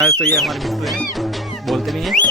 तो ये हमारे मित्तू है, बोलते नहीं है।